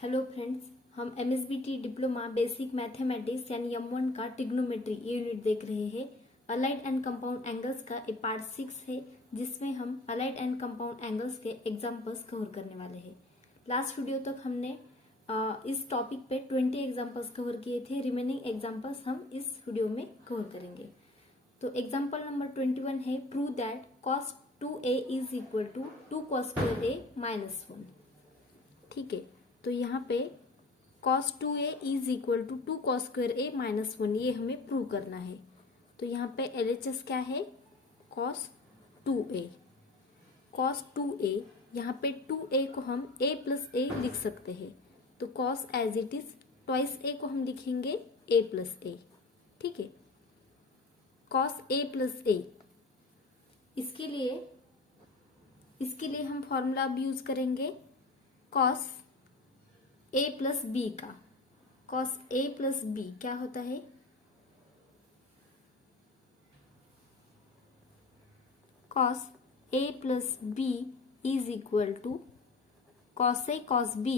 Hello friends, हम MSBT diploma basic mathematics यानी M1 का ट्रिग्नोमेट्री ये यूनिट देख रहे हैं। अलाइड एंड कंपाउंड एंगल्स का ये पार्ट 6 है, जिसमें हम अलाइड एंड कंपाउंड एंगल्स के एग्जांपल्स कवर करने वाले हैं। लास्ट वीडियो तक हमने इस टॉपिक पे 20 एग्जांपल्स कवर किए थे। रिमेनिंग एग्जांपल्स हम इस वीडियो में कवर करेंगे। तो एग्जांपल नंबर 21 है, prove that cos 2a is equal to 2 cos square a minus 1। ठीक है, तो यहाँ पे cos 2a is equal to 2 cos square a minus 1 ये हमें प्रूव करना है। तो यहाँ पे LHS क्या है, cos 2a। cos 2a, यहाँ पे 2a को हम a प्लस a लिख सकते हैं, तो cos as it is twice a को हम लिखेंगे a प्लस a। ठीक है, cos a प्लस a, इसके लिए हम फॉर्मूला अब यूज करेंगे cos a प्लस बी का। cos a प्लस बी क्या होता है, cos a plus b is equal to cos a cos b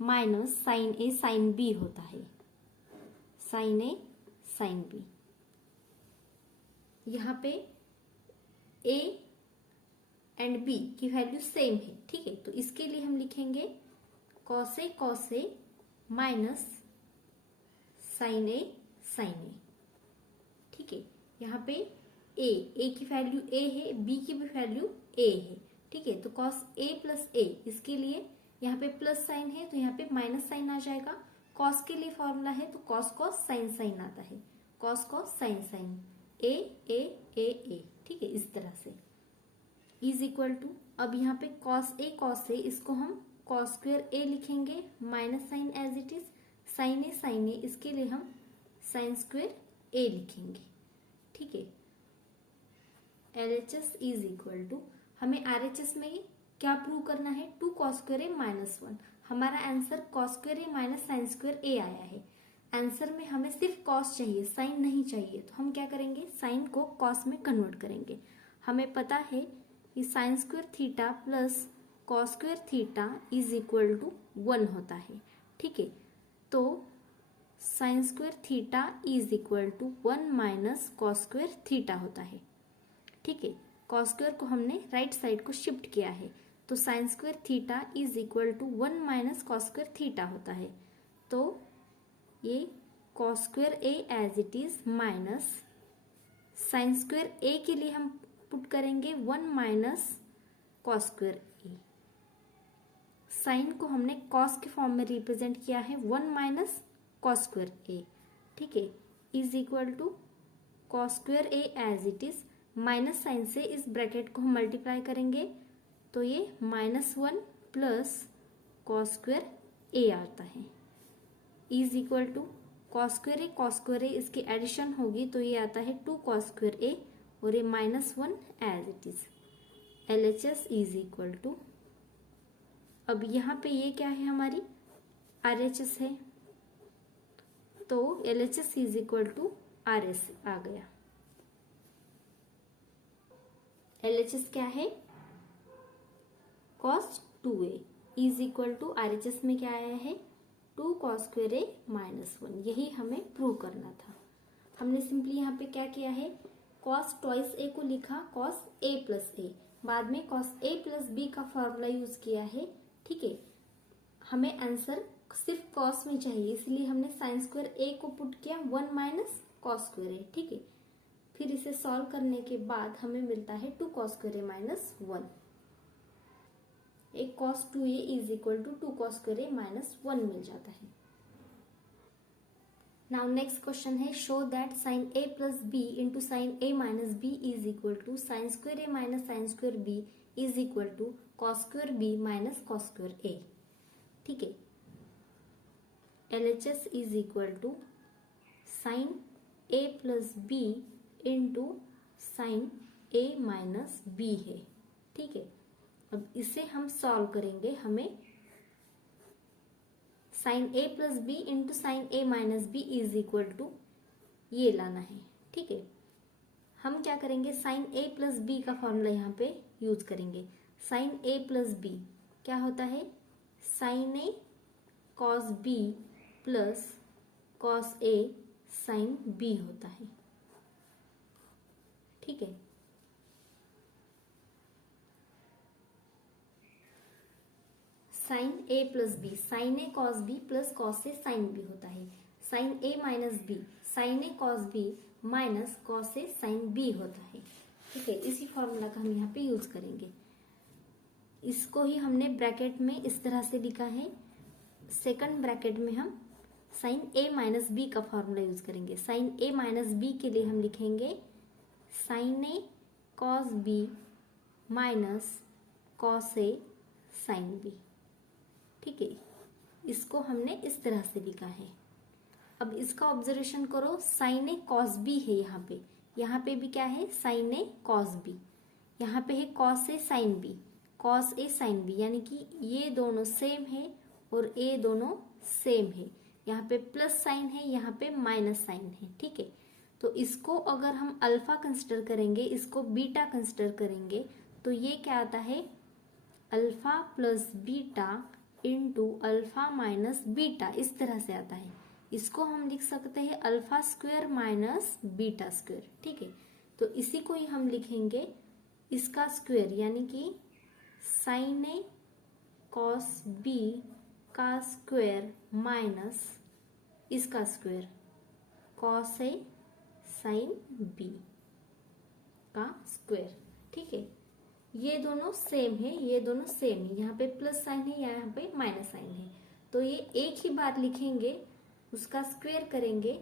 minus sine a sine b होता है, साइन a साइन b। यहाँ पे a एंड b की value same है। ठीक है, तो इसके लिए हम लिखेंगे cos a minus sine a sine a। ठीक है, यहाँ पे a की वैल्यू a है, b की भी वैल्यू a है। ठीक है, तो cos a प्लस a, इसके लिए यहाँ पे प्लस साइन है तो यहाँ पे माइनस साइन आ जाएगा। cos के लिए फॉर्मूला है तो cos साइन साइन आता है, cos साइन साइन a। ठीक है, इस तरह से इज इक्वल टू, अब यहाँ पे cos a इसको हम cos स्क्वायर a लिखेंगे minus sine as it is sine a, इसके लिए हम साइन स्क्वायर a लिखेंगे। ठीक है, LHS इज इक्वल टू, हमें RHS में क्या प्रूव करना है, 2 cos स्क्वायर a माइनस 1। हमारा answer cos square a minus sine square a आया है। आंसर में हमें सिर्फ cos चाहिए, साइन नहीं चाहिए, तो हम क्या करेंगे, साइन को cos में कन्वर्ट करेंगे। हमें पता है कि sine square theta plus cos square theta is equal to 1 होता है। ठीक है, तो sine square theta is equal to 1 minus cos square theta होता है। ठीक है, कॉस स्क्वायर को हमने राइट साइड को शिफ्ट किया है, तो sine square theta is equal to 1 minus cos square theta होता है। तो ये cos square A as it is minus sine square A के लिए हम पुट करेंगे 1 माइनस कॉस स्क्वायर ए। साइन को हमने कॉस के फॉर्म में रिप्रेजेंट किया है 1 माइनस कॉस स्क्वायर ए। ठीक है, is equal to cos square A as it is, minus sine से इस ब्रैकेट को हम मल्टीप्लाई करेंगे तो ये -1 प्लस कॉस स्क्वायर ए आता है, is equal to cos square A इसकी एडिशन होगी तो ये आता है 2 कॉस स्क्वायर ए और ये -1 as it is. LHS is equal to, अब यहाँ पे ये क्या है, हमारी RHS है, तो LHS is equal to RS आ गया। LHS क्या है, cos 2a is equal to RHS में क्या आया है, 2 cos स्क्वायर a माइनस 1। यही हमें प्रूव करना था। हमने सिंपली यहाँ पे क्या किया है, cos ट्वाइस a को लिखा cos a प्लस a, बाद में cos a प्लस b का फॉर्मूला यूज किया है। ठीक है, हमें आंसर सिर्फ cos में चाहिए, इसलिए हमने साइन स्क्वायर a को पुट किया 1 माइनस cos स्क्वायर a। ठीक है, फिर इसे सॉल्व करने के बाद हमें मिलता है 2 cos स्क्वायर a माइनस 1। एक cos 2a is equal to 2 cos square a minus 1 मिल जाता है। नाउ नेक्स्ट क्वेश्चन है, show that sine a plus b into sine a minus b is equal to sine square a minus sine square b is equal to cos square b minus cos square a। ठीक है, LHS is equal to sine a plus b into sine a minus b है। ठीक है, अब इसे हम solve करेंगे, हमें sine a plus B into sine a minus B is equal to ये लाना है। ठीक है, हम क्या करेंगे, साइन a प्लस बी का फॉर्मूला यहाँ पे यूज करेंगे। साइन a प्लस बी क्या होता है, sign A cos B plus cos A sine B होता है। ठीक है, sign A plus B, sine A cos B plus cos A sine B होता है। Sign A minus B, sine A cos B minus cos A sine B होता है। ठीक है, इसी फॉर्मूला का हम यहाँ पे यूज करेंगे। इसको ही हमने ब्रैकेट में इस तरह से लिखा है। सेकंड ब्रैकेट में हम साइन ए माइनस बी का फॉर्मूला यूज करेंगे। साइन ए माइनस बी के लिए हम लिखेंगे sign A cos B minus cos A sine B. ठीक है, इसको हमने इस तरह से लिखा है। अब इसका ऑब्जर्वेशन करो, साइन ए कॉस बी है यहाँ पे भी क्या है, साइन ए कॉस बी, यहाँ पे है cos A sine B, cos A sine B, यानी कि ये दोनों सेम है और ए दोनों सेम है। यहाँ पे प्लस साइन है, यहाँ पे माइनस साइन है। ठीक है, तो इसको अगर हम अल्फा कंसिडर करेंगे, इसको बीटा कंसिडर करेंगे, तो ये क्या आता है, alpha plus beta into alpha minus beta, इस तरह से आता है। इसको हम लिख सकते हैं alpha square minus beta square. ठीक है, तो इसी को ही हम लिखेंगे इसका स्क्वायर, यानी कि साइन ए कॉस बी का स्क्वायर माइनस इसका square cos A sine B का स्क्वायर। ठीक है, ये दोनों सेम है, ये दोनों सेम है, यहाँ पे प्लस साइन है, यहाँ पे माइनस साइन है, तो ये एक ही बार लिखेंगे, उसका स्क्वायर करेंगे,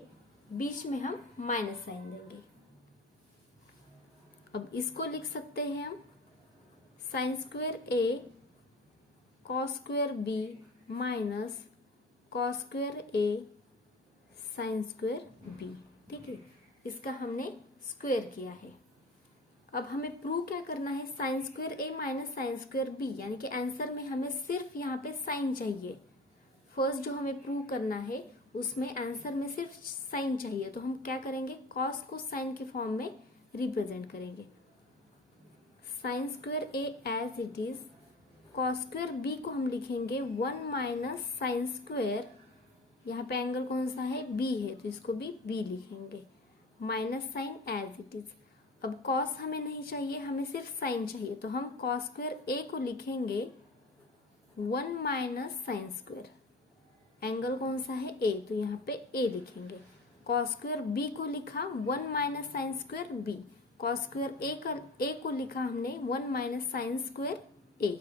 बीच में हम माइनस साइन देंगे। अब इसको लिख सकते हैं हम साइन स्क्वायर ए cos square B minus cos square ए साइन स्क्वायर बी। ठीक है, इसका हमने स्क्वायर किया है। अब हमें प्रूव क्या करना है, साइन स्क्वायर ए माइनस साइन स्क्वायर बी, यानी कि आंसर में हमें सिर्फ यहाँ पे साइन चाहिए। फर्स्ट जो हमें प्रूव करना है उसमें आंसर में सिर्फ साइन चाहिए, तो हम क्या करेंगे, कॉस को साइन के फॉर्म में रिप्रेजेंट करेंगे। Sine square A as it is, cos square b को हम लिखेंगे 1 माइनस साइन स्क्वायर, यहाँ पे एंगल कौन सा है, बी है, तो इसको भी बी लिखेंगे, minus sine as it is. अब कॉस हमें नहीं चाहिए, हमें सिर्फ साइन चाहिए, तो हम कॉस स्क्वायर ए को लिखेंगे 1 माइनस साइन स्क्वायर, एंगल कौन सा है, ए, तो यहाँ पे ए लिखेंगे। कॉस स्क्वायर बी को लिखा 1 minus sine square B, cos square A को लिखा हमने 1 minus sine square A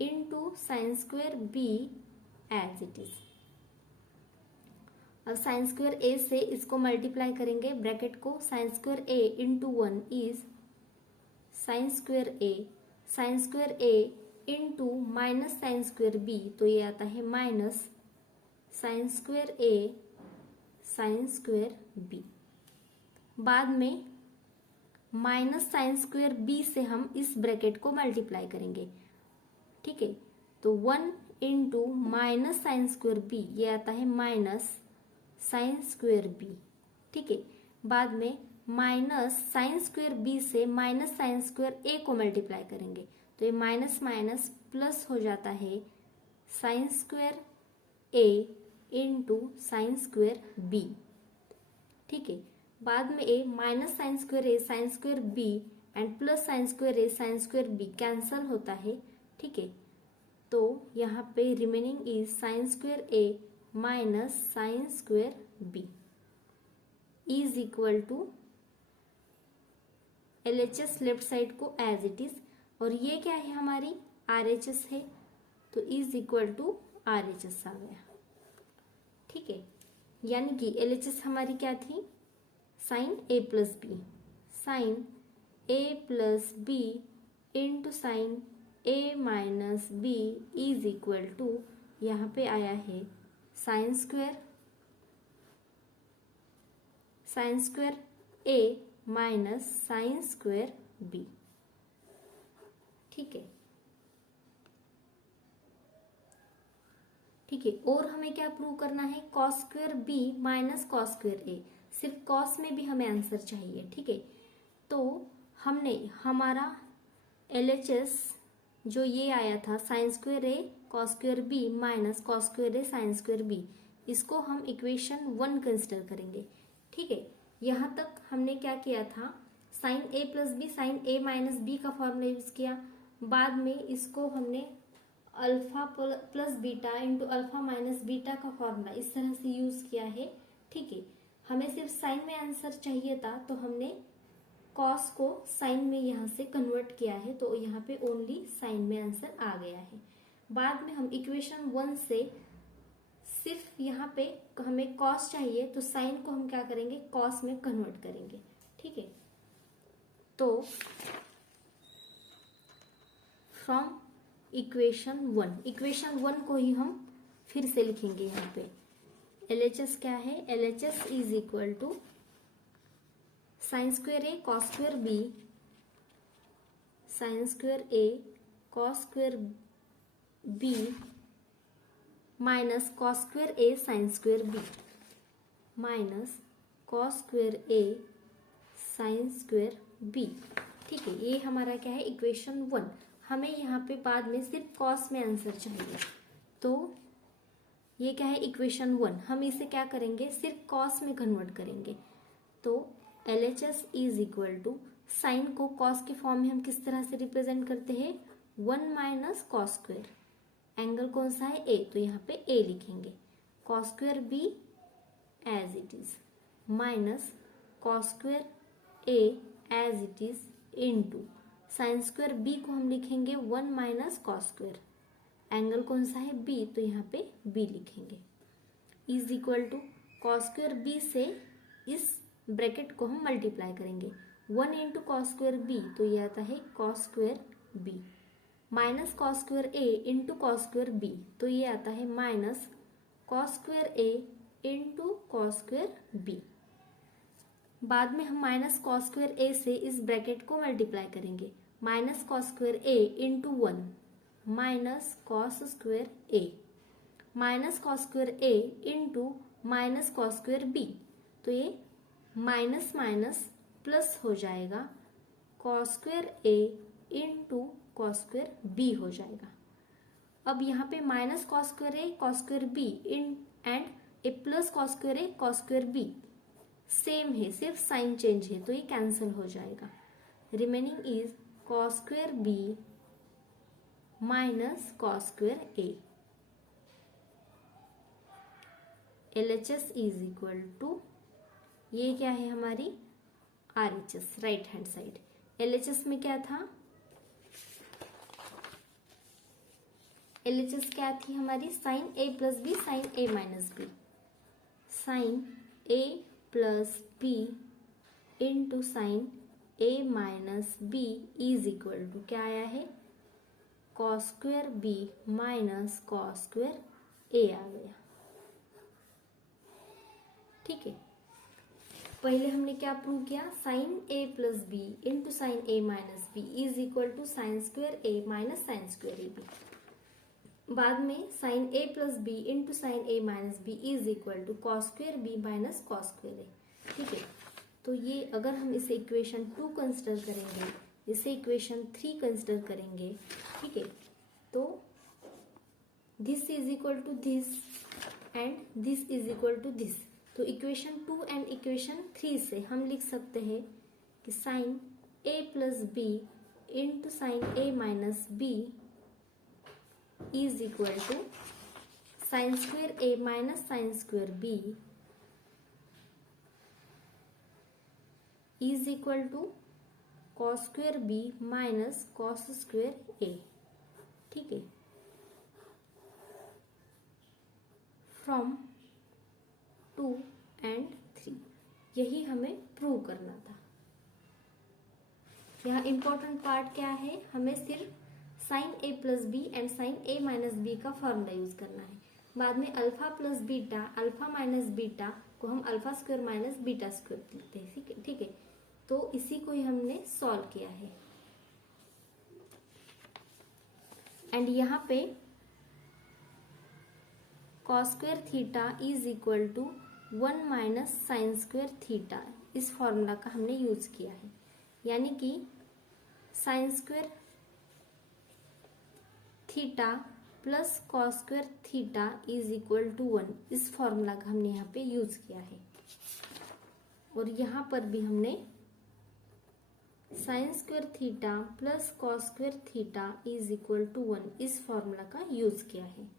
into sine square B as it is. अब साइन स्क्वायर ए से इसको मल्टीप्लाई करेंगे, ब्रैकेट को, sine square A into 1 is sine square A into minus sine square B, तो ये आता है माइनस साइन स्क्वायर ए sine square B. बाद में माइनस साइन स्क्वायर बी से हम इस ब्रैकेट को मल्टीप्लाई करेंगे। ठीक है, तो 1 into minus sine square b, ये आता है माइनस साइन स्क्वायर बी। ठीक है, बाद में माइनस साइन स्क्वायर बी से माइनस साइन स्क्वायर ए को मल्टीप्लाई करेंगे, तो ये माइनस माइनस प्लस हो जाता है sine square A into sine square B. ठीक है, बाद में A minus sine square B and plus sine square B cancel होता है। ठीक है, तो यहाँ पे remaining is sine square A minus sine square B is equal to LHS left side को एज इट इज, और ये क्या है हमारी RHS है, तो इज इक्वल टू RHS आ गया। ठीक है, यानी कि LHS हमारी क्या थी, sine A plus B, sine A plus B into sine A minus B is equal to, यहाँ पे आया है साइन स्क्वायर ए माइनस साइन स्क्वायर बी। ठीक है, ठीक है, और हमें क्या प्रूव करना है, cos square B minus cos square A, सिर्फ कॉस में भी हमें आंसर चाहिए। ठीक है, तो हमने हमारा LHS जो ये आया था साइन स्क्वायर ए cos square B minus cos square ए साइन स्क्वायर बी, इसको हम इक्वेशन 1 कंसिडर करेंगे। ठीक है, यहाँ तक हमने क्या किया था, साइन ए प्लस बी साइन ए माइनस बी का फॉर्मूला यूज किया। बाद में इसको हमने alpha plus beta into alpha minus beta का फॉर्मूला इस तरह से यूज किया है। ठीक है, हमें सिर्फ साइन में आंसर चाहिए था तो हमने कॉस को साइन में यहाँ से कन्वर्ट किया है, तो यहाँ पे ओनली साइन में आंसर आ गया है। बाद में हम इक्वेशन 1 से सिर्फ यहाँ पे हमें कॉस चाहिए तो साइन को हम क्या करेंगे, कॉस में कन्वर्ट करेंगे। ठीक है, तो फ्रॉम इक्वेशन 1 को ही हम फिर से लिखेंगे। यहाँ पे LHS क्या है, LHS is equal to sine square A cos square b sine square A cos square B minus cos square A sine square B minus cos square A sine square B. ठीक है, ये हमारा क्या है, equation 1। हमें यहाँ पे बाद में सिर्फ कॉस में आंसर चाहिए, तो ये क्या है, इक्वेशन 1। हम इसे क्या करेंगे, सिर्फ कॉस में कन्वर्ट करेंगे। तो LHS is equal to, sine को कॉस के फॉर्म में हम किस तरह से रिप्रेजेंट करते हैं, 1 माइनस कॉस स्क्वायर, एंगल कौन सा है, ए, तो यहाँ पे ए लिखेंगे, cos square B as it is minus cos square A as it is into sine square b को हम लिखेंगे 1 माइनस कॉस स्क्वायर, एंगल कौन सा है, बी, तो यहाँ पे बी लिखेंगे, is equal to cos square b से इस ब्रैकेट को हम मल्टीप्लाई करेंगे, 1 इंटू कॉस स्क्वायर बी, तो ये आता है cos square B, minus cos square A into cos square B, तो ये आता है minus cos square A into cos square B. बाद में हम माइनस कॉस स्क्वायर ए से इस ब्रैकेट को मल्टीप्लाई करेंगे, minus cos square A into 1 minus cos square A minus cos square A into minus cos square B, तो ये minus minus plus हो जाएगा, cos square A into cos square B हो जाएगा। अब यहाँ पे माइनस कॉस स्क्वायर ए cos square B इन and A plus cos square A cos square B same है, सिर्फ साइन चेंज है, तो ये कैंसिल हो जाएगा। Remaining is cos square B minus cos square A. LHS is equal to, ये क्या है हमारी RHS, right hand side. LHS में क्या था, LHS क्या थी हमारी, sine A plus B sine A minus B, sine A plus B into sine A minus B is equal to क्या आया है, cos square B minus cos square A आ गया। ठीक है, पहले हमने क्या प्रूव किया, sine A plus B into sine A minus B is equal to sine square A minus sine square A B. बाद में sine A plus B into sine A minus B is equal to cos square B minus cos square ए। ठीक है, तो ये अगर हम इसे equation 2 consider करेंगे, इसे इक्वेशन 3 कंसिडर करेंगे, ठीक है, तो this is equal to this and this is equal to this. तो इक्वेशन 2 एंड इक्वेशन 3 से हम लिख सकते हैं कि sine A plus B into sine A minus B is equal to sine square A minus sine square B is equal to cos square B minus cos square ए। ठीक है, from 2 and 3 यही हमें प्रूव करना था। यहाँ important part क्या है, हमें सिर्फ sine A plus b and sine A minus b का फॉर्मूला यूज करना है। बाद में alpha plus beta alpha minus beta को हम alpha square minus beta square लिखते हैं। ठीक है, तो इसी को ही हमने सॉल्व किया है। एंड यहाँ पे cos square theta is equal to 1 minus sine square theta, इस फॉर्मूला का हमने यूज किया है। यानी कि sine square theta plus cos square theta is equal to 1, इस फॉर्मूला का हमने यहाँ पे यूज किया है। और यहाँ पर भी हमने sine square theta plus cos square theta is equal to 1, इस फॉर्मूला का यूज किया है।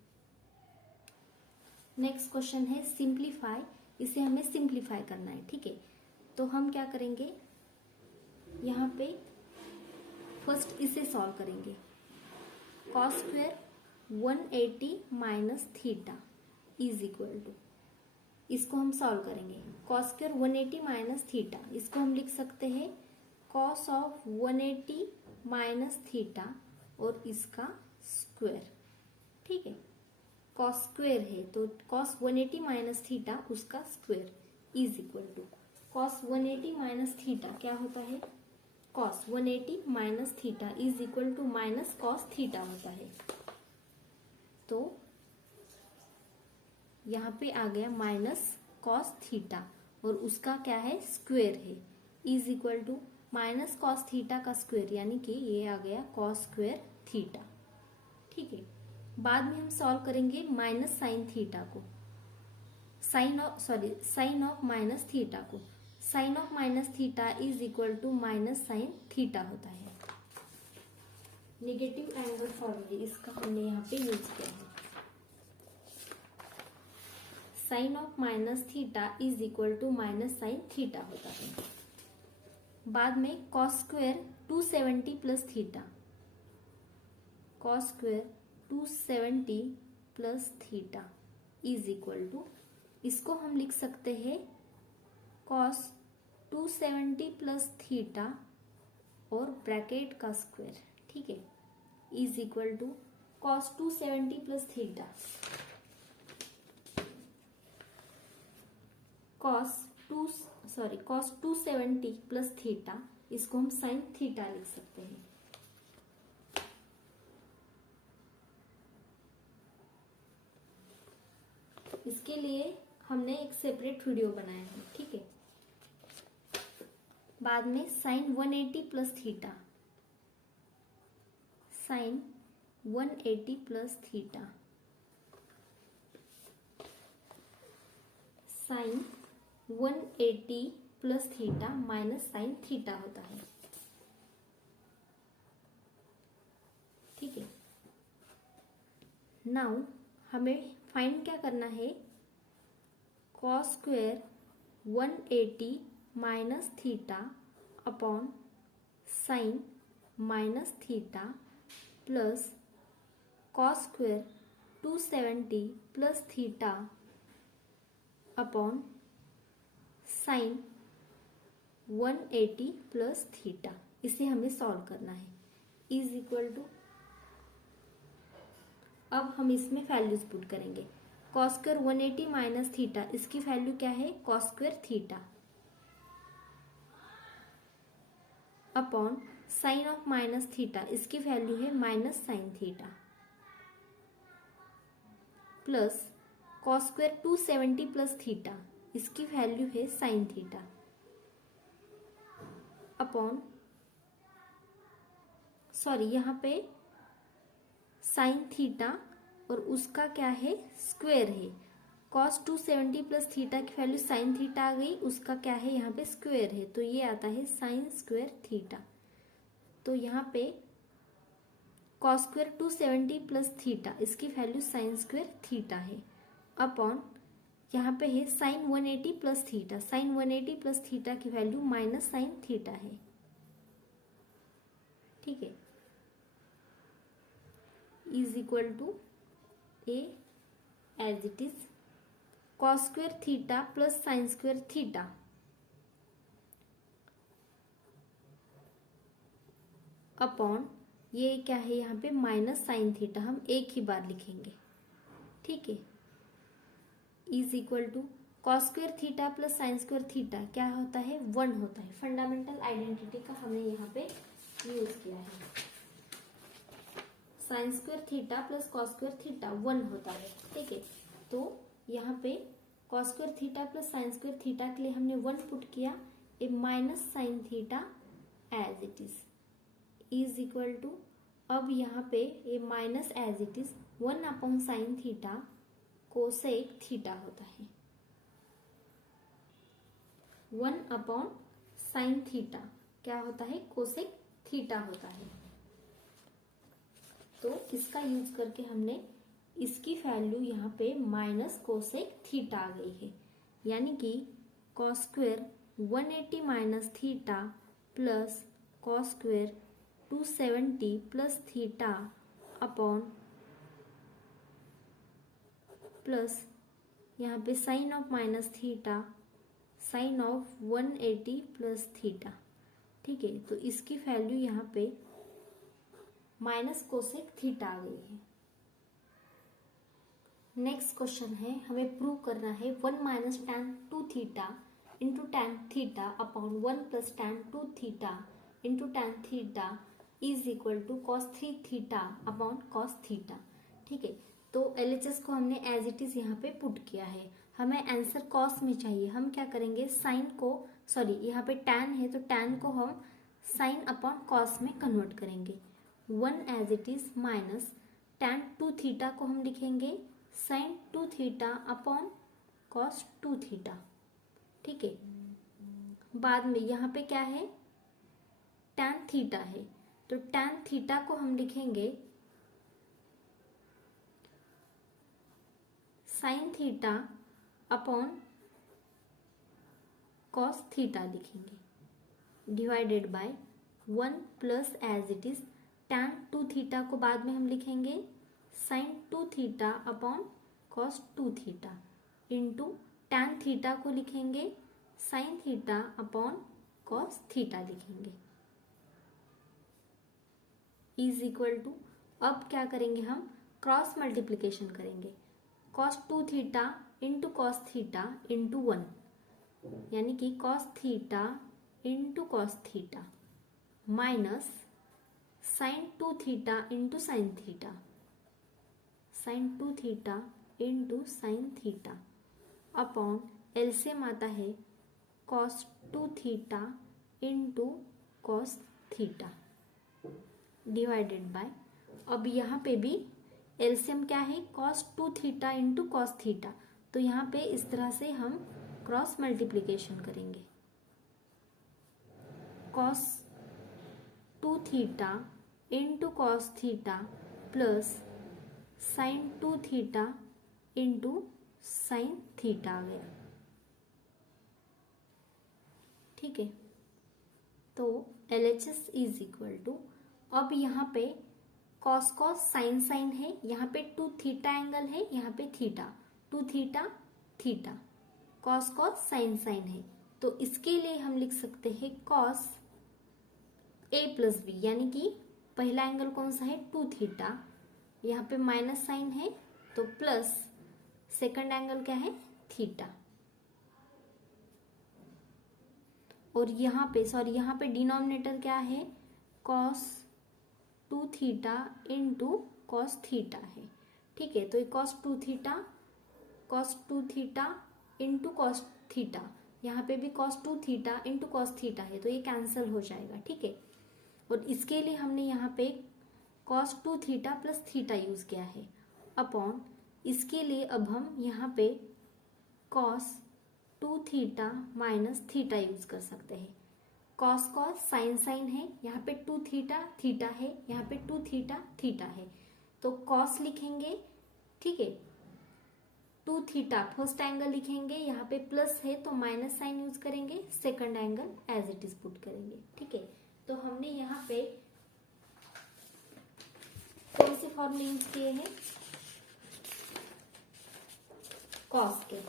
नेक्स्ट क्वेश्चन है सिंप्लीफाई, इसे हमें सिंप्लीफाई करना है। ठीक है, तो हम क्या करेंगे, यहाँ पे फर्स्ट इसे सॉल्व करेंगे। Cos square 180 minus theta is equal to, इसको हम सॉल्व करेंगे। कॉस स्क्वायर 180 माइनस थीटा, इसको हम लिख सकते हैं कॉस ऑफ 180 माइनस थीटा और इसका स्क्वायर। ठीक है, कॉस स्क्वायर है तो कॉस 180 माइनस थीटा उसका square is equal to cos 180 minus theta क्या होता है, cos 180 minus theta is equal to minus cos theta होता है। तो यहाँ पे आ गया माइनस कॉस थीटा और उसका क्या है, स्क्वायर है, is equal to minus cos theta का स्क्वायर, यानी कि ये आ गया कॉस स्क्वायर थीटा। ठीक है, बाद में हम सॉल्व करेंगे माइनस साइन थीटा को, साइन ऑफ माइनस थीटा को। Sine of minus theta is equal to minus sine theta होता है। नेगेटिव एंगल फॉर्मूले इसका हमने यहाँ पे यूज किया है। Sine of minus theta is equal to minus sine theta होता है। बाद में cos square 270 plus theta, cos square 270 plus theta is equal to, इसको हम लिख सकते हैं कॉस 270 प्लस थीटा और ब्रैकेट का स्क्वायर। ठीक है, is equal to cos 270 plus theta, cos 270 plus theta, इसको हम साइन थीटा लिख सकते हैं। इसके लिए हमने एक सेपरेट वीडियो बनाया है। ठीक है, बाद में sine 180 plus theta, sine 180 plus theta, sine 180 plus theta minus sine theta होता है। ठीक है, नाउ हमें फाइंड क्या करना है, cos square 180 minus theta upon sine minus theta plus cos square 270 plus theta upon sine 180 plus theta, इसे हमें सॉल्व करना है। इज इक्वल टू, अब हम इसमें वैल्यूज पुट करेंगे। कॉस स्क्वायर 180 माइनस थीटा, इसकी वैल्यू क्या है, cos square theta upon sine of minus theta, इसकी वैल्यू है minus sine theta plus cos square 270 plus theta, इसकी वैल्यू है साइन थीटा अपॉन, यहाँ पे साइन थीटा और उसका क्या है, स्क्वायर है। कॉस 270 प्लस थीटा की वैल्यू साइन थीटा आ गई, उसका क्या है यहाँ पे स्क्वायर है, तो ये आता है साइन स्क्वायर थीटा। तो यहाँ पे कॉस स्क्वायर 270 प्लस थीटा, इसकी वैल्यू साइन स्क्वायर थीटा है अपॉन, यहाँ पे है sine 180 plus theta, sine 180 plus theta की वैल्यू माइनस साइन थीटा है। ठीक है, is equal to a as it is cos square theta plus sine square theta upon, ये क्या है यहाँ पे माइनस साइन थीटा, हम एक ही बार लिखेंगे। ठीक है, is equal to cos square theta plus sine square theta क्या होता है, 1 होता है। फंडामेंटल आइडेंटिटी का हमने यहाँ पे यूज किया है। Sine square theta plus cos square theta 1 होता है। ठीक है, तो यहाँ पे cos square theta plus sine square theta के लिए हमने 1 पुट किया, A minus sine theta as it is equal to, अब यहाँ पे A minus as it is 1 upon sine theta cosec theta होता है। 1 अपॉन साइन थीटा क्या होता है? कोसेक थीटा होता है। तो इसका यूज करके हमने इसकी वैल्यू यहाँ पे माइनस कोसेक थीटा आ गई है, यानी कि cos square 180 minus theta plus cos square 270 plus theta upon plus यहाँ पे sine of minus theta sine of 180 plus theta. ठीक है, तो इसकी वैल्यू यहाँ पे माइनस कोसेक थीटा आ गई है। नेक्स्ट क्वेश्चन है, हमें प्रूव करना है 1 minus tan 2 theta into tan theta upon 1 plus tan 2 theta into tan theta is equal to cos 3 theta upon cos theta. ठीक है, तो LHS को हमने एज इट इज यहाँ पे पुट किया है। हमें आंसर cos में चाहिए। हम क्या करेंगे, साइन को यहाँ पे tan है तो tan को हम साइन अपॉन cos में कन्वर्ट करेंगे। 1 as it is minus tan 2 theta को हम लिखेंगे sine 2 theta upon cos 2 theta. ठीक है, बाद में यहाँ पे क्या है, tan थीटा है तो tan थीटा को हम लिखेंगे sine theta upon cos theta लिखेंगे divided by 1 plus as it is tan 2 theta को बाद में हम लिखेंगे sine 2 theta upon cos 2 theta into tan theta को लिखेंगे sine theta upon cos theta लिखेंगे इज इक्वल टू, अब क्या करेंगे, हम क्रॉस मल्टीप्लीकेशन करेंगे। cos 2 theta into cos theta into 1, यानी कि cos theta into cos theta minus sign 2 theta into sine theta, sine 2 theta into sine theta upon LCM आता है cos 2 theta into cos theta divided by, अब यहाँ पे भी LCM क्या है, cos 2 theta into cos theta, तो यहाँ पे इस तरह से हम क्रॉस मल्टीप्लीकेशन करेंगे। cos 2 theta into cos theta plus sine 2 theta into sine theta आ गया। ठीक है, तो LHS इज इक्वल टू, अब यहाँ पे cos cos साइन साइन है, यहाँ पे 2 थीटा एंगल है, यहाँ पे theta 2 theta theta cos cos sine sine है, तो इसके लिए हम लिख सकते हैं cos a प्लस बी, यानी कि पहला एंगल कौन सा है 2 थीटा, यहाँ पे माइनस साइन है तो प्लस सेकंड एंगल क्या है थीटा, और यहाँ पे डिनोमिनेटर क्या है cos 2 theta into cos theta है। ठीक है, तो ये cos 2 theta into cos theta, यहाँ पे भी cos 2 theta into cos theta है तो ये कैंसिल हो जाएगा। ठीक है, और इसके लिए हमने यहाँ पे cos 2 theta plus theta use किया है अपॉन, इसके लिए अब हम यहाँ पे cos 2 theta minus theta use कर सकते हैं। cos cos साइन साइन है, यहाँ पे 2 थीटा थीटा है, यहाँ पे 2 थीटा थीटा है, तो cos लिखेंगे। ठीक है, 2 थीटा फर्स्ट एंगल लिखेंगे, यहाँ पे प्लस है तो माइनस साइन यूज करेंगे, second angle as it is put करेंगे। ठीक है, तो हमने यहाँ पे कौन से फॉर्मूले यूज किए हैं, cos के,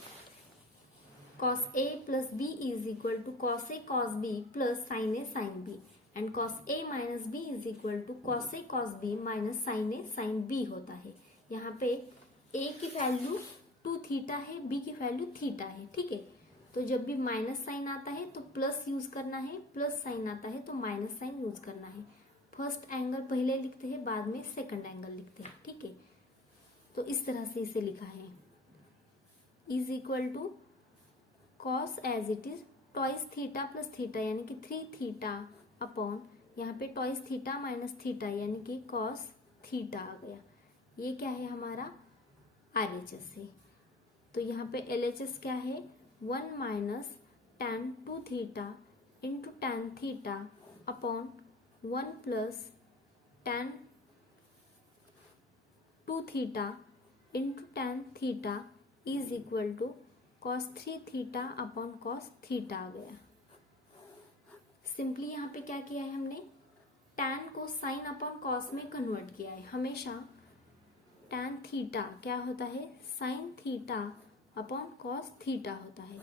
cos a plus b is equal to cos a cos b plus sin a sin b, and cos a minus b is equal to cos a cos b minus sin a sin b होता है। यहाँ पे a की value 2 theta है, b की value theta है। ठीक है, तो जब भी माइनस साइन आता है तो प्लस यूज करना है, प्लस साइन आता है तो माइनस साइन यूज करना है। फर्स्ट एंगल पहले लिखते हैं, बाद में सेकंड एंगल लिखते हैं। ठीक है, तो इस तरह से इसे लिखा है is equal to cos as it is twice theta plus theta यानी कि 3 थीटा अपॉन यहाँ पे ट्वाइस थीटा माइनस थीटा यानी कि cos थीटा आ गया। ये क्या है हमारा RHS है। तो यहाँ पे LHS क्या है 1 minus tan 2 theta into tan theta upon 1 plus tan 2 theta into tan theta is equal to cos 3 theta upon cos theta आ गया। सिंपली यहाँ पे क्या किया है हमने tan को sin अपॉन cos में कन्वर्ट किया है। हमेशा tan थीटा क्या होता है sin theta upon cos theta होता है।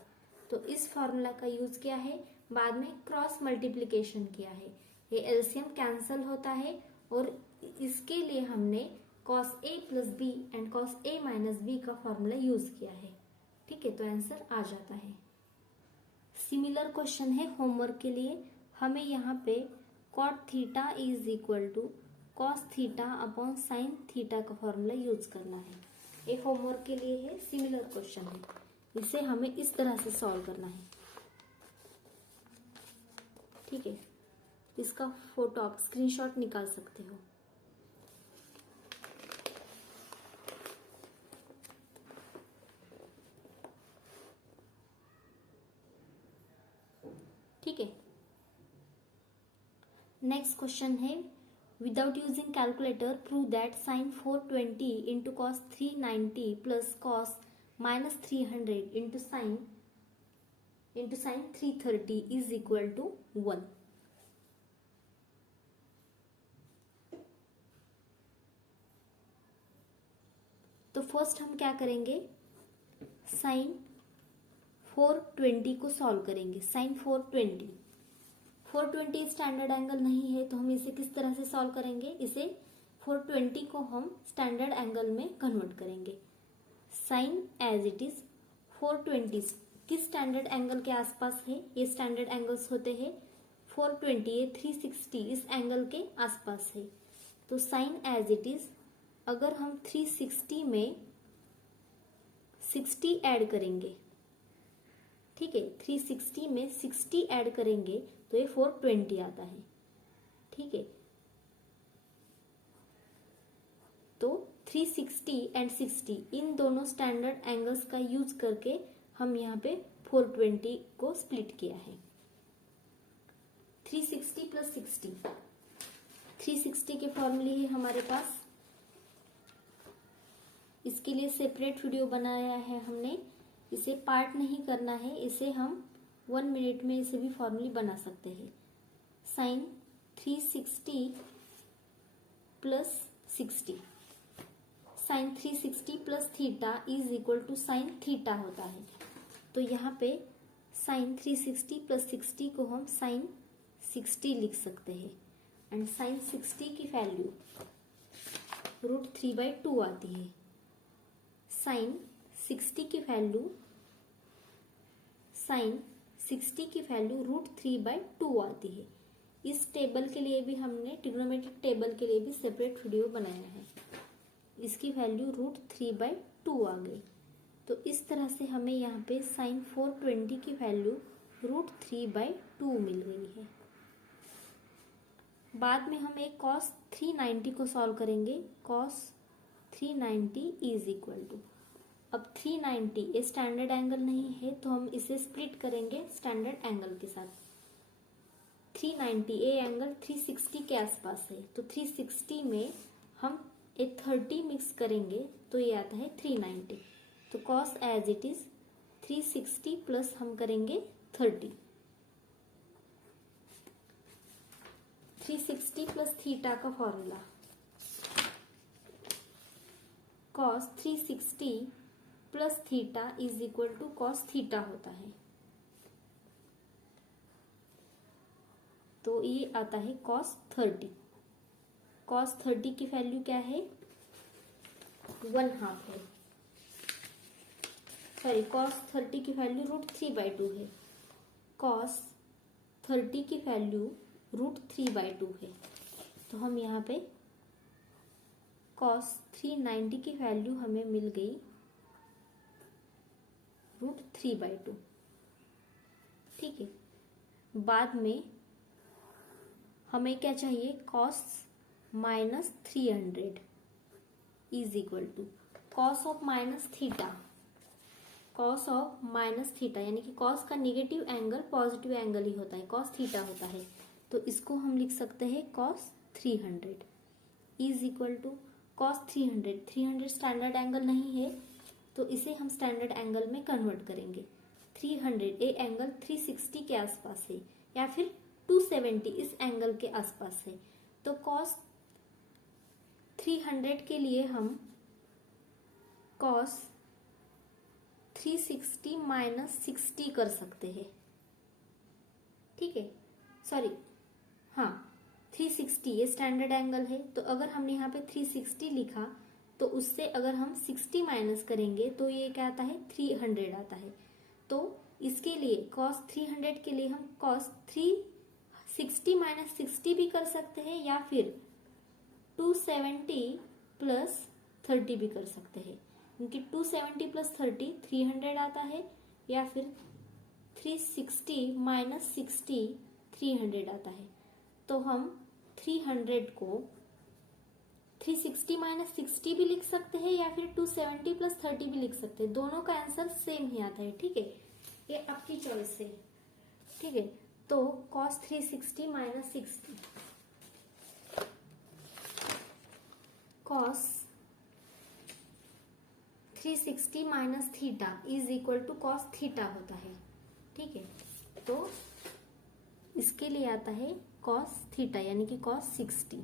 तो इस फॉर्मूला का यूज किया है, बाद में क्रॉस मल्टीप्लिकेशन किया है, ये एलसीएम कैंसल होता है और इसके लिए हमने cos A plus b and cos A minus b का फॉर्मूला यूज किया है। ठीक है, तो आंसर आ जाता है। सिमिलर क्वेश्चन है होमवर्क के लिए। हमें यहाँ पे cot theta is equal to cos theta upon sin theta का फॉर्मूला यूज करना है। ये होमवर्क के लिए है, सिमिलर क्वेश्चन है, इसे हमें इस तरह से सॉल्व करना है। ठीक है, इसका फोटो आप स्क्रीनशॉट निकाल सकते हो। ठीक है, नेक्स्ट क्वेश्चन है without using calculator prove that sine 420 into cos 390 plus cos minus 300 into sine 330 is equal to 1। तो फर्स्ट हम क्या करेंगे साइन 420 को सॉल्व करेंगे। साइन 420 स्टैंडर्ड एंगल नहीं है तो हम इसे किस तरह से सॉल्व करेंगे, इसे 420 को हम स्टैंडर्ड एंगल में कन्वर्ट करेंगे। साइन एज इट इज 420 किस स्टैंडर्ड एंगल के आसपास है, ये स्टैंडर्ड एंगल्स होते हैं 420, ये 360 इस एंगल के आसपास है। तो साइन एज इट इज अगर हम 360 में 60 ऐड करेंगे, ठीक है 360 में 60 ऐड करेंगे तो ये 420 आता है। ठीक है, तो 360 एंड 60 इन दोनों स्टैंडर्ड एंगल्स का यूज करके हम यहाँ पे 420 को स्प्लिट किया है। 360 प्लस 60, 360 के फॉर्मूले है हमारे पास, इसके लिए सेपरेट वीडियो बनाया है हमने, इसे पार्ट नहीं करना है, इसे हम 1 मिनट में इसे भी फॉर्मूले बना सकते हैं। Sine 360 plus 60, sine 360 plus theta is equal to sine theta होता है। तो यहाँ पे साइन 360 प्लस 60 को हम साइन 60 लिख सकते हैं एंड साइन 60 की वैल्यू √3/2 आती है। साइन 60 की वैल्यू √3/2 आती है। इस टेबल के लिए भी हमने ट्रिग्नोमेट्रिक टेबल के लिए भी सेपरेट वीडियो बनाया है, इसकी वैल्यू √3/2 आ गई। तो इस तरह से हमें यहाँ पे साइन 420 की वैल्यू √3/2 मिल गई है। बाद में हम एक cos 390 को सॉल्व करेंगे। cos 390 इज इक्वल टू, अब 390 ये स्टैंडर्ड एंगल नहीं है तो हम इसे स्प्लिट करेंगे स्टैंडर्ड एंगल के साथ। 390 ये एंगल 360 के आसपास है, तो 360 में हम एक 30 मिक्स करेंगे तो ये आता है 390। तो cos as it is 360 plus हम करेंगे 30, 360 प्लस थीटा का formula cos 360 plus theta is equal to cos theta होता है। तो ये आता है cos 30। cos 30 की वैल्यू क्या है 1/2 है, सॉरी cos 30 की वैल्यू √3/2 है। cos 30 की वैल्यू √3/2 है, तो हम यहाँ पे cos 390 की वैल्यू हमें मिल गई √3/2। ठीक है, बाद में हमें क्या चाहिए cos -300, is equal to cos of minus theta, cos of minus theta यानी कि कॉस का निगेटिव एंगल पॉजिटिव एंगल ही होता है, कॉस थीटा होता है, तो इसको हम लिख सकते हैं cos 300 is equal to cos 300। 300 standard angle नहीं है तो इसे हम स्टैंडर्ड एंगल में कन्वर्ट करेंगे। 300 ये एंगल 360 के आसपास है या फिर 270 इस एंगल के आसपास है, तो कॉस 300 के लिए हम कॉस 360 माइनस 60 कर सकते हैं, ठीक है, सॉरी हाँ 360 ये स्टैंडर्ड एंगल है, तो अगर हमने यहाँ पे 360 लिखा तो उससे अगर हम 60 माइनस करेंगे तो ये क्या आता है 300 आता है। तो इसके लिए cos 300 के लिए हम cos 360 माइनस 60 भी कर सकते हैं या फिर 270 प्लस 30 भी कर सकते हैं, क्योंकि 270 प्लस 30 300 आता है या फिर 360 माइनस 60 300 आता है। तो हम 300 को 360 माइनस 60 भी लिख सकते हैं या फिर 270 प्लस 30 भी लिख सकते हैं, दोनों का आंसर सेम ही आता है, ठीक है, ये आपकी चॉइस है, ठीक है। तो cos 360 minus 60 cos 360 minus theta is equal to cos theta होता है, ठीक है। तो इसके लिए आता है cos थीटा यानी कि cos 60,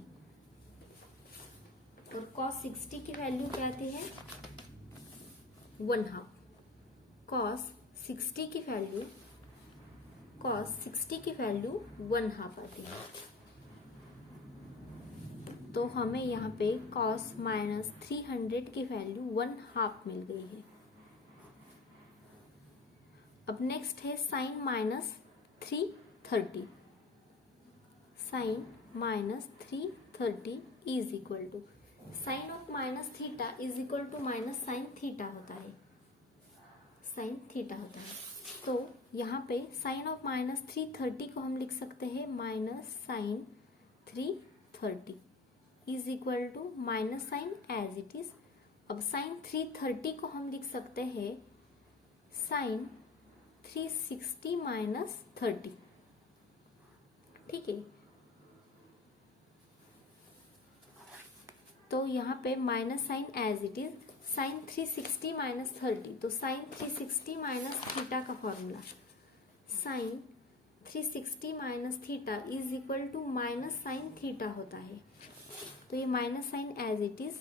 और cos 60 की वैल्यू क्या आती है 1/2। cos 60 की वैल्यू 1/2 आती है, तो हमें यहाँ पे cos माइनस 300 की वैल्यू 1/2 मिल गई है। अब नेक्स्ट है sine minus 330, sine minus 330 is equal to sine of minus theta is equal to minus sine theta होता है, साइन थीटा होता है। तो यहाँ पे साइन ऑफ माइनस 330 को हम लिख सकते हैं minus sine 330 is equal to minus sine as it is. अब साइन 330 को हम लिख सकते हैं साइन 360 माइनस 30, ठीक है। तो यहाँ पे minus sine as it is sine 360 minus 30, तो साइन 360 माइनस थीटा का formula sine 360 minus theta is equal to minus sine theta होता है, तो ये minus sine as it is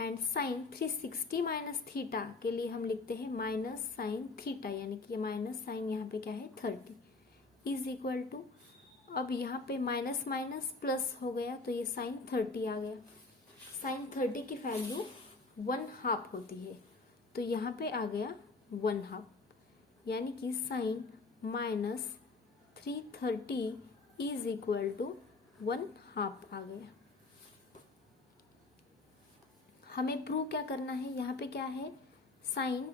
and sine 360 minus theta के लिए हम लिखते हैं माइनस साइन थीटा यानी कि माइनस साइन यहाँ पे क्या है 30 इज इक्वल टू, अब यहाँ पे माइनस माइनस प्लस हो गया तो ये साइन 30 आ गया। साइन 30 की वैल्यू 1/2 होती है, तो यहाँ पे आ गया 1/2 यानी कि sine minus 330 is equal to 1/2 आ गया। हमें प्रूव क्या करना है, यहाँ पे क्या है sine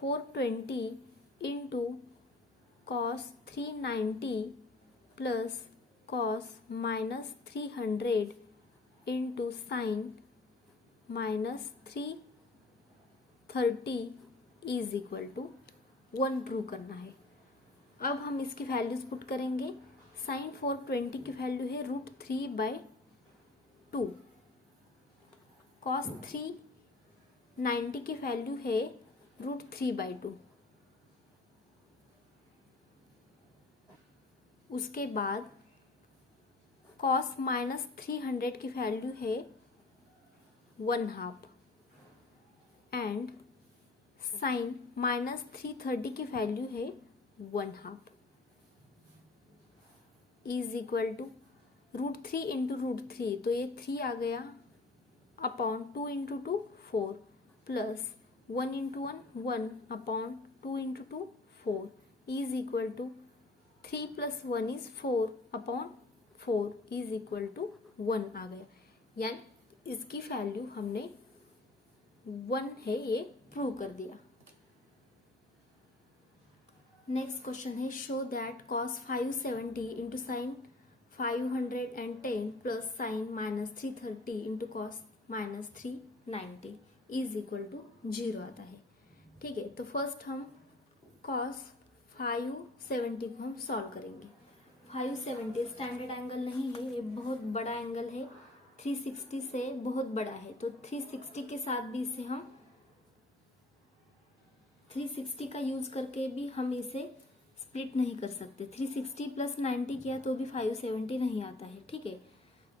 420 into cos 390 plus cos minus 300 into sine minus 330 is equal to 1 prove करना है। अब हम इसकी वैल्यूज पुट करेंगे। साइन 420 की वैल्यू है √3/2, कॉस 390 की वैल्यू है √3/2, उसके बाद कॉस माइनस 300 की वैल्यू है 1/2 एंड साइन माइनस 330 की वैल्यू है 1/2 इज इक्वल टू √3 इंटू √3, तो ये 3 आ गया upon 2 into 2 4 plus 1 into 1 upon 2 into 2 4 is equal to 3 plus 1 is 4 upon 4 is equal to 1 आ गया, यानी इसकी वैल्यू हमने 1 है ये प्रूव कर दिया। नेक्स्ट क्वेश्चन है show that cos 570 into sine 510 plus sine minus 330 into cos minus 390 is equal to 0 आता है। ठीक है, तो फर्स्ट हम कॉस 570 को हम सॉल्व करेंगे। 570 स्टैंडर्ड एंगल नहीं है, ये बहुत बड़ा एंगल है, 360 से बहुत बड़ा है, तो 360 के साथ भी इसे हम 360 का यूज करके भी हम इसे स्प्लिट नहीं कर सकते। 360 प्लस 90 किया तो भी 570 नहीं आता है। ठीक है,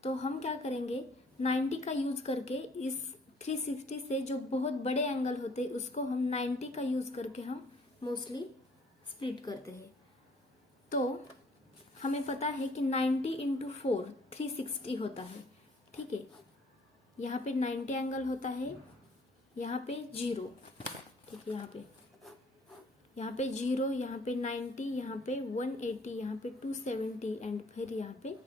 तो हम क्या करेंगे, 90 का यूज करके इस 360 से जो बहुत बड़े एंगल होते हैं उसको हम 90 का यूज करके हम मोस्टली स्प्लिट करते हैं। तो हमें पता है कि 90 इंटू 4 360 होता है। ठीक है, यहाँ पे 90 एंगल होता है, यहाँ पे 0। ठीक है, यहाँ पे 0, यहाँ पे 90, यहाँ पे 180, यहाँ पे 270 एंड फिर यहाँ पे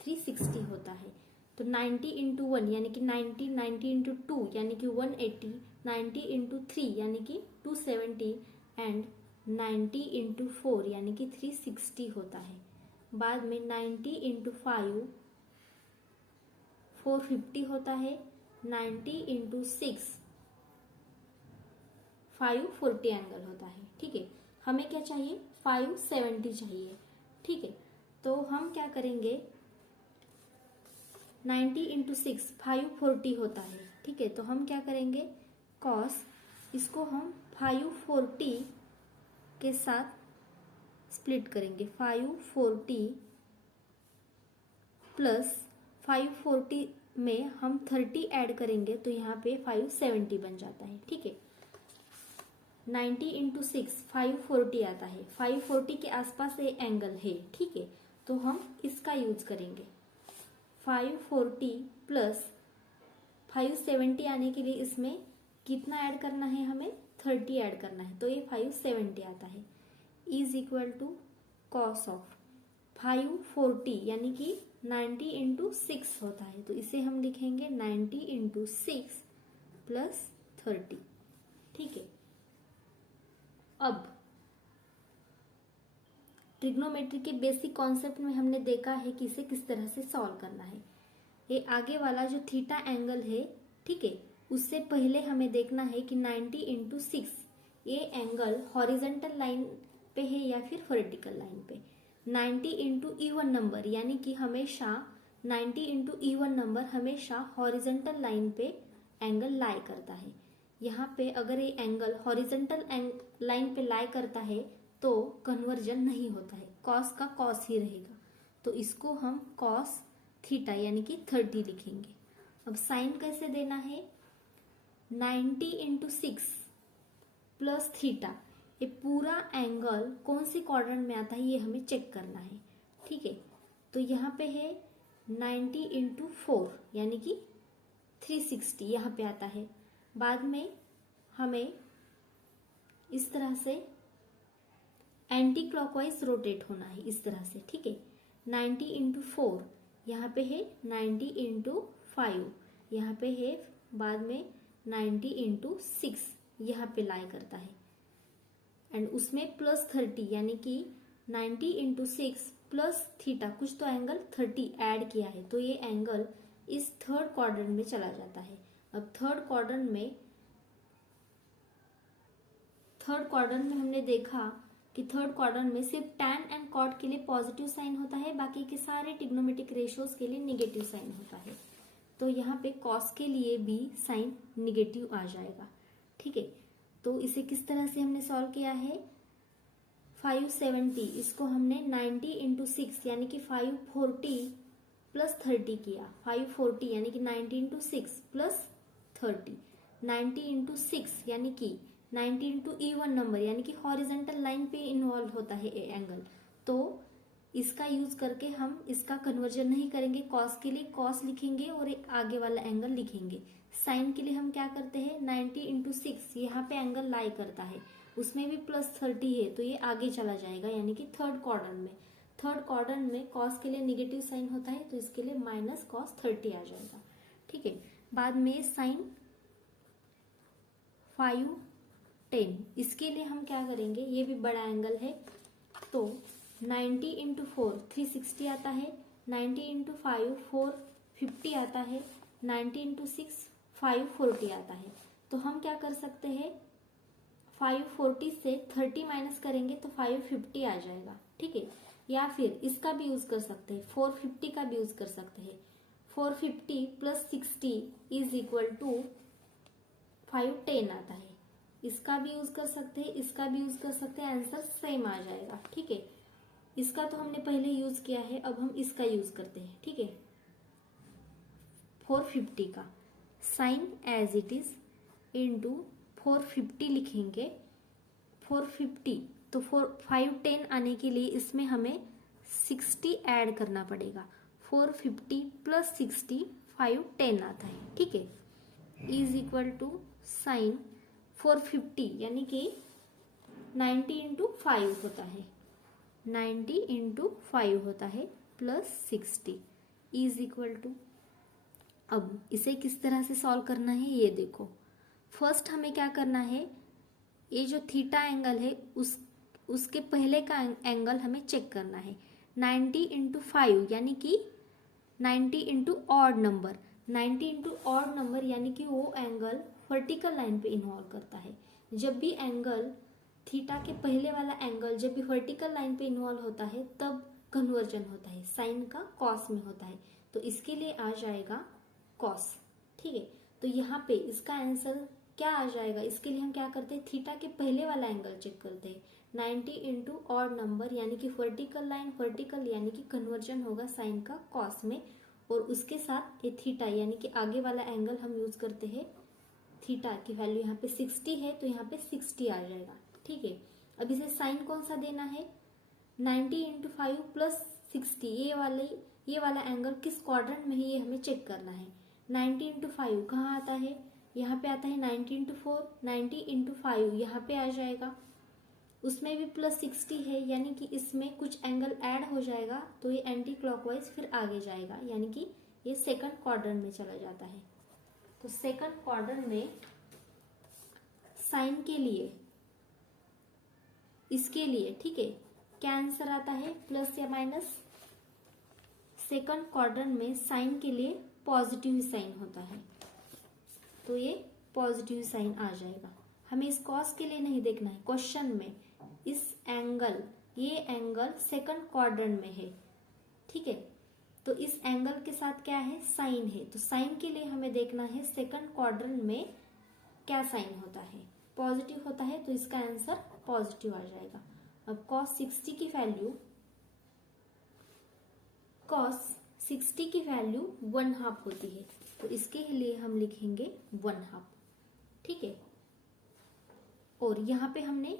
360 होता है। तो 90 इंटू 1 यानी कि 90, 90 इंटू 2 यानी कि 180, 90 इंटू 3 यानी कि 270 एंड 90 इंटू 4 यानी कि 360 होता है। बाद में 90 इंटू 5 450 होता है, 90 इंटू 6 540 एंगल होता है। ठीक है, हमें क्या चाहिए, 570 चाहिए। ठीक है, तो हम क्या करेंगे, 90 इंटू 6 540 होता है। ठीक है, तो हम क्या करेंगे, कॉस इसको हम 540 के साथ स्प्लिट करेंगे। 540 प्लस 540 में हम 30 ऐड करेंगे तो यहाँ पे 570 बन जाता है। ठीक है, 90 इंटू 6 540 आता है। 540 के आसपास ये एंगल है। ठीक है, तो हम इसका यूज करेंगे। 540 प्लस 570 आने के लिए इसमें कितना ऐड करना है, हमें 30 ऐड करना है, तो ये 570 आता है। Is equal to cos of 540 यानी कि 90 इंटू 6 होता है, तो इसे हम लिखेंगे 90 इंटू 6 प्लस 30। ठीक है, अब ट्रिग्नोमेट्री के बेसिक कॉन्सेप्ट में हमने देखा है कि इसे किस तरह से सॉल्व करना है। ये आगे वाला जो थीटा एंगल है, ठीक है, उससे पहले हमें देखना है कि 90 इंटू 6 ये एंगल हॉरिजेंटल लाइन पे है या फिर वर्टिकल लाइन पे। 90 इंटू इवन नंबर यानी कि हमेशा 90 इंटू इवन नंबर हमेशा हॉरिजेंटल लाइन पे एंगल लाई करता है। यहाँ पे अगर ये एंगल हॉरिजेंटल लाइन पे लाई करता है तो कन्वर्जन नहीं होता है, कॉस का कॉस ही रहेगा, तो इसको हम कॉस थीटा यानी कि 30 लिखेंगे। अब साइन कैसे देना है, 90 इंटू 6 प्लस थीटा, ये पूरा एंगल कौन सी क्वाड्रेंट में आता है ये हमें चेक करना है। ठीक है, तो यहाँ पे है 90 इंटू 4 यानी कि 360 यहाँ पे आता है। बाद में हमें इस तरह से एंटी क्लॉकवाइज रोटेट होना है, इस तरह से। ठीक है, 90 इंटू 4 यहाँ पे है 90 इंटू 5 यहाँ पे है, बाद में 90 इंटू 6 यहाँ पे लाई करता है एंड उसमें प्लस 30 यानी कि 90 इंटू 6 प्लस थीटा, कुछ तो एंगल 30 ऐड किया है, तो ये एंगल इस थर्ड क्वाड्रेंट में चला जाता है। अब थर्ड क्वाड्रेंट में हमने देखा कि थर्ड क्वाड्रेंट में सिर्फ टैन एंड कॉट के लिए पॉजिटिव साइन होता है, बाकी के सारे ट्रिग्नोमेट्रिक रेशियोज के लिए नेगेटिव साइन होता है। तो यहाँ पे कॉस के लिए भी साइन नेगेटिव आ जाएगा। ठीक है, तो इसे किस तरह से हमने सॉल्व किया है, 570 इसको हमने 90 इंटू 6 यानी कि 540 प्लस 30 किया। 540 यानी कि 90 इंटू 6 प्लस 30, 90 इंटू 6 यानी कि 90 इंटू इवन नंबर यानी कि हॉरिजेंटल लाइन पे इन्वॉल्व होता है ए एंगल, तो इसका यूज करके हम इसका कन्वर्जन नहीं करेंगे, कॉस के लिए कॉस लिखेंगे और एक आगे वाला एंगल लिखेंगे। साइन के लिए हम क्या करते हैं, 90 इंटू 6 यहाँ पे एंगल लाई करता है, उसमें भी प्लस 30 है, तो ये आगे चला जाएगा यानी कि थर्ड क्वाड्रेंट में कॉस के लिए नेगेटिव साइन होता है, तो इसके लिए माइनस कॉस 30 आ जाएगा। ठीक है, बाद में साइन 510 इसके लिए हम क्या करेंगे, ये भी बड़ा एंगल है, तो 90 इंटू 4 360 आता है, 90 इंटू 5 450 आता है, 90 इंटू 6 540 आता है। तो हम क्या कर सकते हैं, 540 से 30 माइनस करेंगे तो 550 आ जाएगा, ठीक है। या फिर इसका भी यूज कर सकते हैं, 450 का भी यूज कर सकते हैं। 450 प्लस 60 इज इक्वल टू 510 आता है। इसका भी यूज कर सकते हैं, इसका भी यूज कर सकते हैं, आंसर सेम आ जाएगा, ठीक है। इसका तो हमने पहले यूज किया है, अब हम इसका यूज करते हैं, ठीक है। 450 का sine as it is into 450 लिखेंगे। 450 तो 510 आने के लिए इसमें हमें 60 ऐड करना पड़ेगा। 450 प्लस 60 510 आता है, ठीक है। इज इक्वल टू साइन 450 यानी कि 90 इंटू 5 होता है, 90 इंटू 5 होता है प्लस 60 इज इक्वल टू। अब इसे किस तरह से सॉल्व करना है ये देखो। फर्स्ट हमें क्या करना है, ये जो थीटा एंगल है उसके पहले का एंगल हमें चेक करना है। 90 इंटू 5 यानी कि 90 into odd number, 90 into odd number यानी कि वो एंगल वर्टिकल लाइन पे इन्वॉल्व करता है। जब भी एंगल थीटा के पहले वाला एंगल जब भी वर्टिकल लाइन पे इन्वॉल्व होता है तब कन्वर्जन होता है, साइन का कॉस में होता है। तो इसके लिए आ जाएगा कॉस, ठीक है। तो यहाँ पे इसका आंसर क्या आ जाएगा, इसके लिए हम क्या करते हैं, थीटा के पहले वाला एंगल चेक करते हैं। 90 इंटू ऑड नंबर यानी कि वर्टिकल लाइन, वर्टिकल यानी कि कन्वर्जन होगा साइन का कॉस में, और उसके साथ ये थीटा यानी कि आगे वाला एंगल हम यूज करते हैं। थीटा की वैल्यू यहाँ पे 60 है तो यहाँ पे 60 आ जाएगा, ठीक है। अब इसे साइन कौन सा देना है, 90 इंटू 5 प्लस 60, ये वाला एंगल किस क्वाड्रेंट में है ये हमें चेक करना है। 90 इंटू 5 कहाँ आता है, यहाँ पे आता है 90 इंटू 4, 90 इंटू 5 यहाँ पे आ जाएगा, उसमें भी प्लस 60 है यानी कि इसमें कुछ एंगल ऐड हो जाएगा तो ये एंटी क्लॉकवाइज फिर आगे जाएगा, यानी कि ये सेकंड क्वाड्रेंट में चला जाता है। तो सेकंड क्वाड्रेंट में साइन के लिए, इसके लिए, ठीक है, क्या आंसर आता है, प्लस या माइनस। सेकंड क्वाड्रेंट में साइन के लिए पॉजिटिव साइन होता है तो ये पॉजिटिव साइन आ जाएगा। हमें इस कॉस के लिए नहीं देखना है, क्वेश्चन में इस एंगल, ये एंगल सेकंड क्वाड्रेंट में है, ठीक है। तो इस एंगल के साथ क्या है, साइन है, तो साइन के लिए हमें देखना है सेकंड क्वाड्रेंट में क्या साइन होता है, पॉजिटिव होता है तो इसका आंसर पॉजिटिव आ जाएगा। अब cos 60 की वैल्यू, cos 60 की वैल्यू 1/2 होती है तो इसके लिए हम लिखेंगे 1/2, ठीक है। और यहाँ पे हमने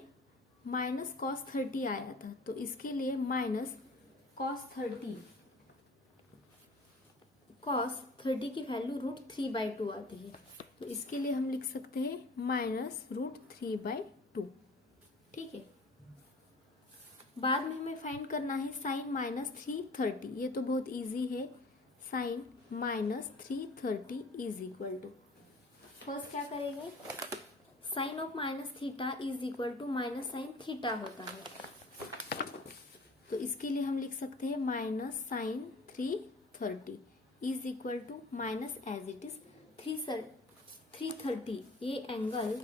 माइनस cos 30 आया था तो इसके लिए माइनस cos 30 की वैल्यू √3/2 आती है तो इसके लिए हम लिख सकते हैं माइनस √3/2, ठीक है। बाद में हमें फाइंड करना है साइन माइनस 330, ये तो बहुत इजी है। Sine minus 330 is equal to, first क्या करेंगे, sine of minus theta is equal to minus sine theta होता है तो इसके लिए हम लिख सकते हैं minus sine 330 is equal to minus as it is 330, ये एंगल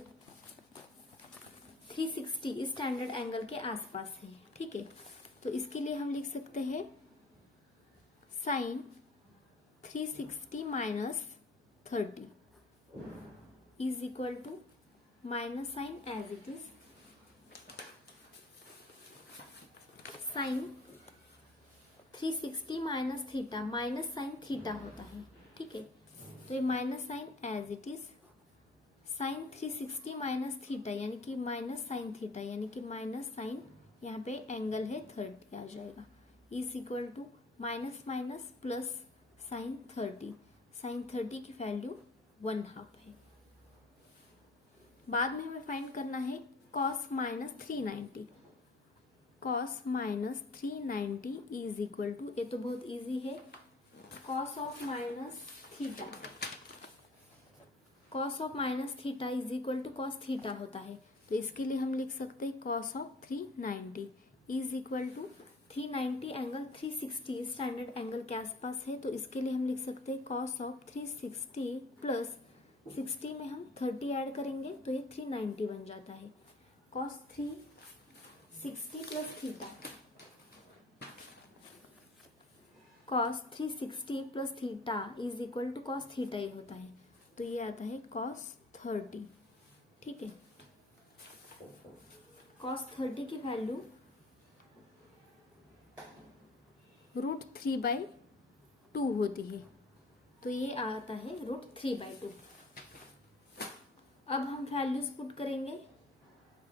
360 इस स्टैंडर्ड एंगल के आसपास है, ठीक है। तो इसके लिए हम लिख सकते हैं sine 360 minus 30 is equal to minus sine as it is sine 360 minus theta, minus sine theta होता है, ठीक है। तो ये minus sine as it is sine 360 minus theta यानी कि माइनस साइन थीटा यानी कि माइनस साइन, यहाँ पे एंगल है 30 आ जाएगा, is equal to minus minus plus sine 30, sine 30 की वैल्यू 1/2 है। बाद में हमें फाइंड करना है cos minus 390, cos minus 390 is equal to, ये तो बहुत इजी है, cos of minus theta, cos of minus theta is equal to cos theta होता है तो इसके लिए हम लिख सकते हैं cos of 390 is equal to 390 angle 360 standard angle के आसपास है, तो इसके लिए हम लिख सकते हैं कॉस ऑफ 360 प्लस 60 में हम 30 ऐड करेंगे तो ये 390 बन जाता है। Cos 360 plus theta, cos 360 plus theta is equal to cos theta ही होता है, तो ये आता है कॉस 30। ठीक है, कॉस 30 की वैल्यू √3/2 होती है, तो ये आता है √3/2। अब हम वैल्यूज पुट करेंगे,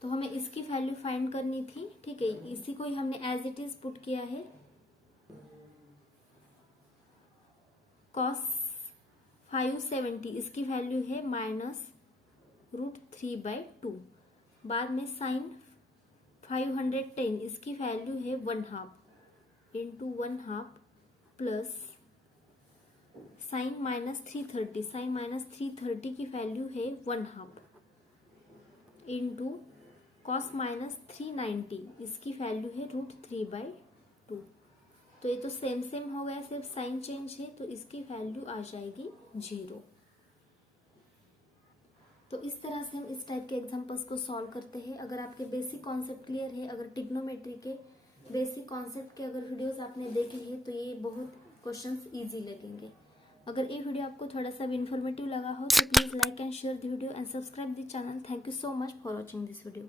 तो हमें इसकी वैल्यू फाइंड करनी थी। ठीक है, इसी को ही हमने एज इट इज पुट किया है। कॉस 570 इसकी वैल्यू है -√3/2। बाद में साइन 510 इसकी वैल्यू है 1/2 इंटू 1/2 प्लस साइन -330, साइन -330 की वैल्यू है 1/2 इंटू कॉस -390 इसकी वैल्यू है √3/2। तो ये तो सेम हो गया, सिर्फ साइन चेंज है, तो इसकी वैल्यू आ जाएगी 0। तो इस तरह से हम इस टाइप के एग्जांपल्स को सॉल्व करते हैं। अगर आपके बेसिक कॉन्सेप्ट क्लियर है, अगर ट्रिग्नोमेट्री के बेसिक कॉन्सेप्ट के अगर वीडियोस आपने देख लिए तो ये बहुत क्वेश्चंस इजी लगेंगे। अगर ये वीडियो आपको थोड़ा सा भी इन्फॉर्मेटिव लगा हो तो please like and share the video and subscribe the channel. Thank you so much for watching this video.